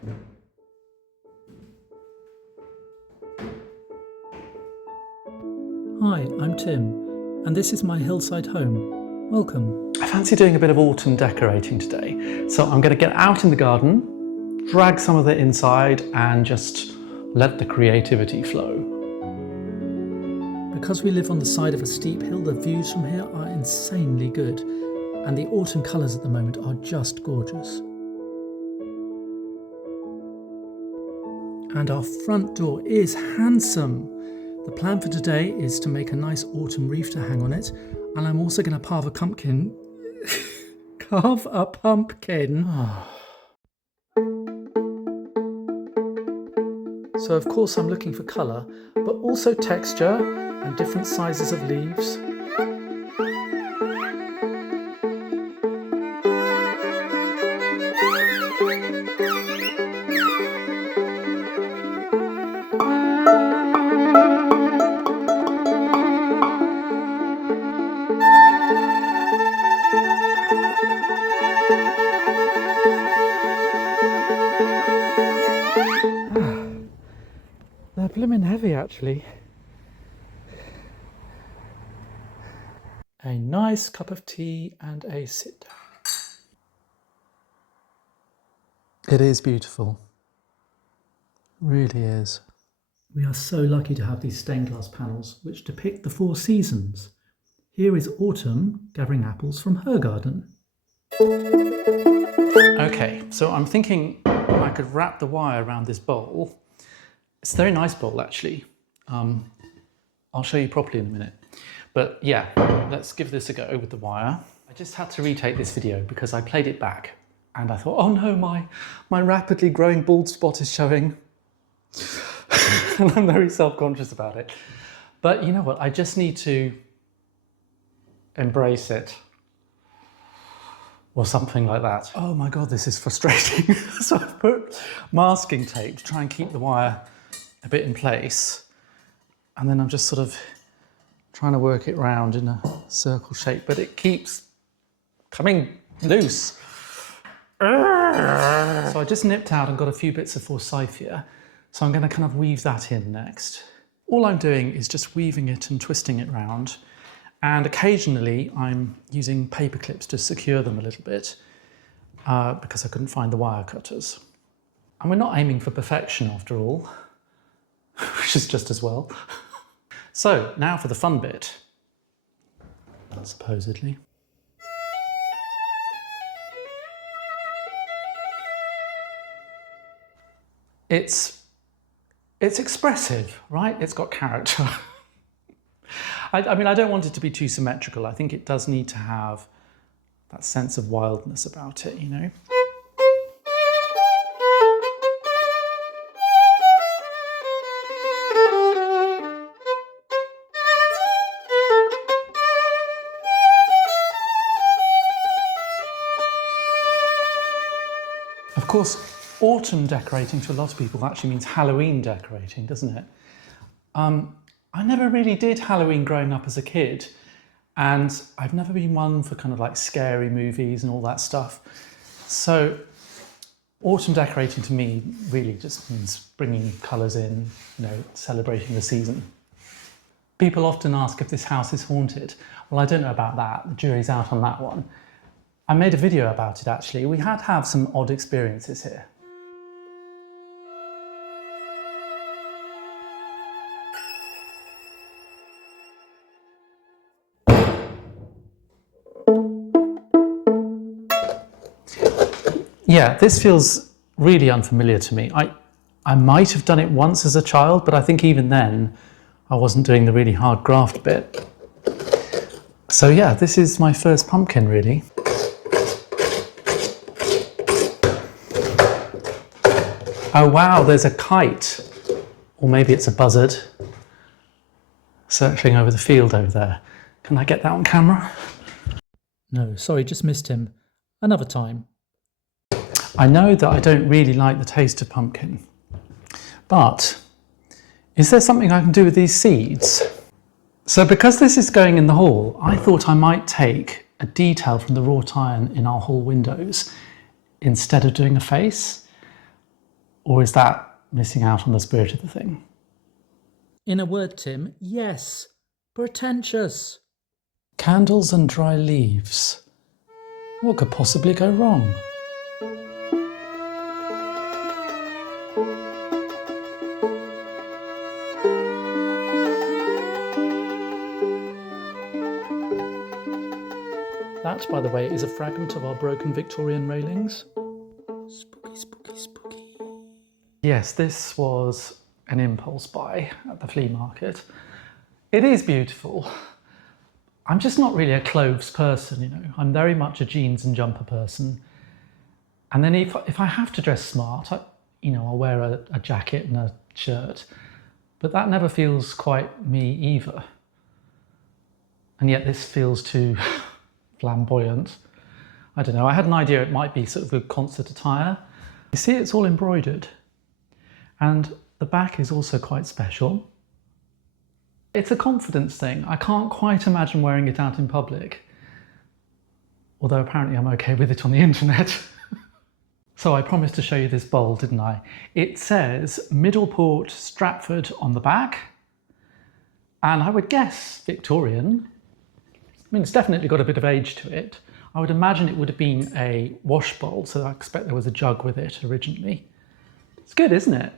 Hi, I'm Tim, and this is my hillside home. Welcome. I fancy doing a bit of autumn decorating today, so I'm going to get out in the garden, drag some of it inside, and just let the creativity flow. Because we live on the side of a steep hill, the views from here are insanely good, and the autumn colours at the moment are just gorgeous. And our front door is handsome. The plan for today is to make a nice autumn wreath to hang on it, and I'm also going to carve a pumpkin. Carve a pumpkin. So of course I'm looking for colour, but also texture and different sizes of leaves. They're blimmin' heavy, actually. A nice cup of tea and a sit down. It is beautiful. It really is. We are so lucky to have these stained glass panels which depict the 4 seasons. Here is Autumn gathering apples from her garden. Okay, so I'm thinking I could wrap the wire around this bowl. It's a very nice bowl, actually. I'll show you properly in a minute. But yeah, let's give this a go with the wire. I just had to retake this video because I played it back and I thought, oh no, my rapidly growing bald spot is showing. And I'm very self-conscious about it. But you know what? I just need to embrace it. Or something like that. Oh my God, this is frustrating. So I've put masking tape to try and keep the wire a bit in place. And then I'm just sort of trying to work it round in a circle shape, but it keeps coming loose. So I just nipped out and got a few bits of forsythia. So I'm going to kind of weave that in next. All I'm doing is just weaving it and twisting it round. And occasionally I'm using paper clips to secure them a little bit because I couldn't find the wire cutters. And we're not aiming for perfection after all, which is just as well. So now for the fun bit, supposedly. It's expressive, right? It's got character. I mean, I don't want it to be too symmetrical. I think it does need to have that sense of wildness about it, you know? Of course, autumn decorating to a lot of people actually means Halloween decorating, doesn't it? I never really did Halloween growing up as a kid, and I've never been one for kind of like scary movies and all that stuff. So autumn decorating to me really just means bringing colours in, you know, celebrating the season. People often ask if this house is haunted. Well, I don't know about that. The jury's out on that one. I made a video about it actually. We had to have some odd experiences here. Yeah, this feels really unfamiliar to me. I might have done it once as a child, but I think even then I wasn't doing the really hard graft bit. So yeah, this is my first pumpkin really. Oh wow, there's a kite, or maybe it's a buzzard circling over the field over there. Can I get that on camera? No, sorry, just missed him. Another time. I know that I don't really like the taste of pumpkin, but is there something I can do with these seeds? So because this is going in the hall, I thought I might take a detail from the wrought iron in our hall windows instead of doing a face. Or is that missing out on the spirit of the thing? In a word, Tim, yes. Pretentious. Candles and dry leaves. What could possibly go wrong? That, by the way, is a fragment of our broken Victorian railings. Spooky, spooky, spooky. Yes, this was an impulse buy at the flea market. It is beautiful. I'm just not really a clothes person, you know. I'm very much a jeans and jumper person. And then if I have to dress smart, I'll wear a jacket and a shirt. But that never feels quite me either. And yet this feels too flamboyant. I don't know, I had an idea it might be sort of a concert attire. You see, it's all embroidered. And the back is also quite special. It's a confidence thing. I can't quite imagine wearing it out in public. Although apparently I'm okay with it on the internet. So I promised to show you this bowl, didn't I? It says Middleport, Stratford on the back. And I would guess Victorian. I mean, it's definitely got a bit of age to it. I would imagine it would have been a wash bowl, so I expect there was a jug with it originally. It's good, isn't it?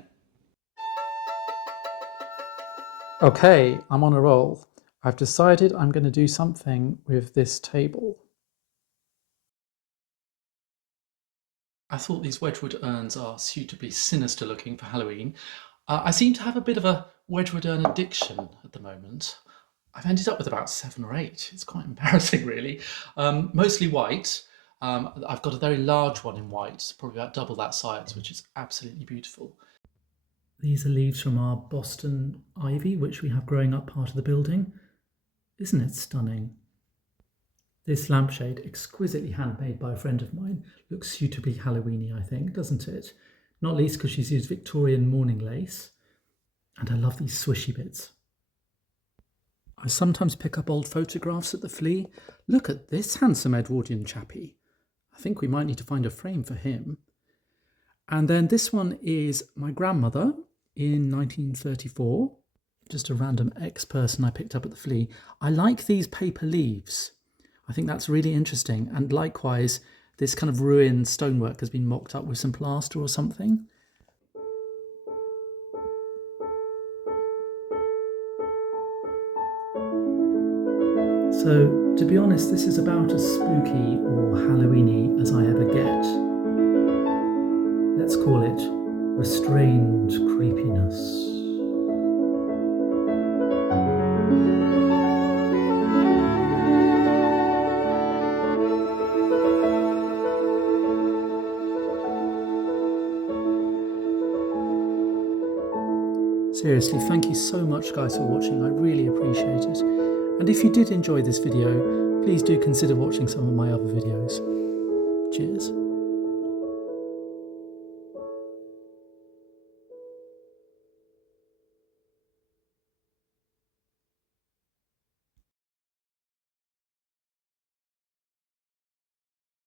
Okay, I'm on a roll. I've decided I'm going to do something with this table. I thought these Wedgwood urns are suitably sinister looking for Halloween. I seem to have a bit of a Wedgwood urn addiction at the moment. I've ended up with about 7 or 8. It's quite embarrassing, really. Mostly white. I've got a very large one in white, probably about double that size, which is absolutely beautiful. These are leaves from our Boston ivy, which we have growing up part of the building. Isn't it stunning? This lampshade, exquisitely handmade by a friend of mine, looks suitably Halloweeny, I think, doesn't it? Not least because she's used Victorian mourning lace. And I love these swishy bits. I sometimes pick up old photographs at the Flea. Look at this handsome Edwardian chappie. I think we might need to find a frame for him. And then this one is my grandmother in 1934. Just a random ex-person I picked up at the Flea. I like these paper leaves. I think that's really interesting. And likewise, this kind of ruined stonework has been mocked up with some plaster or something. So, to be honest, this is about as spooky or Halloweeny as I ever get. Let's call it restrained creepiness. Seriously, thank you so much guys for watching, I really appreciate it. And if you did enjoy this video, please do consider watching some of my other videos. Cheers.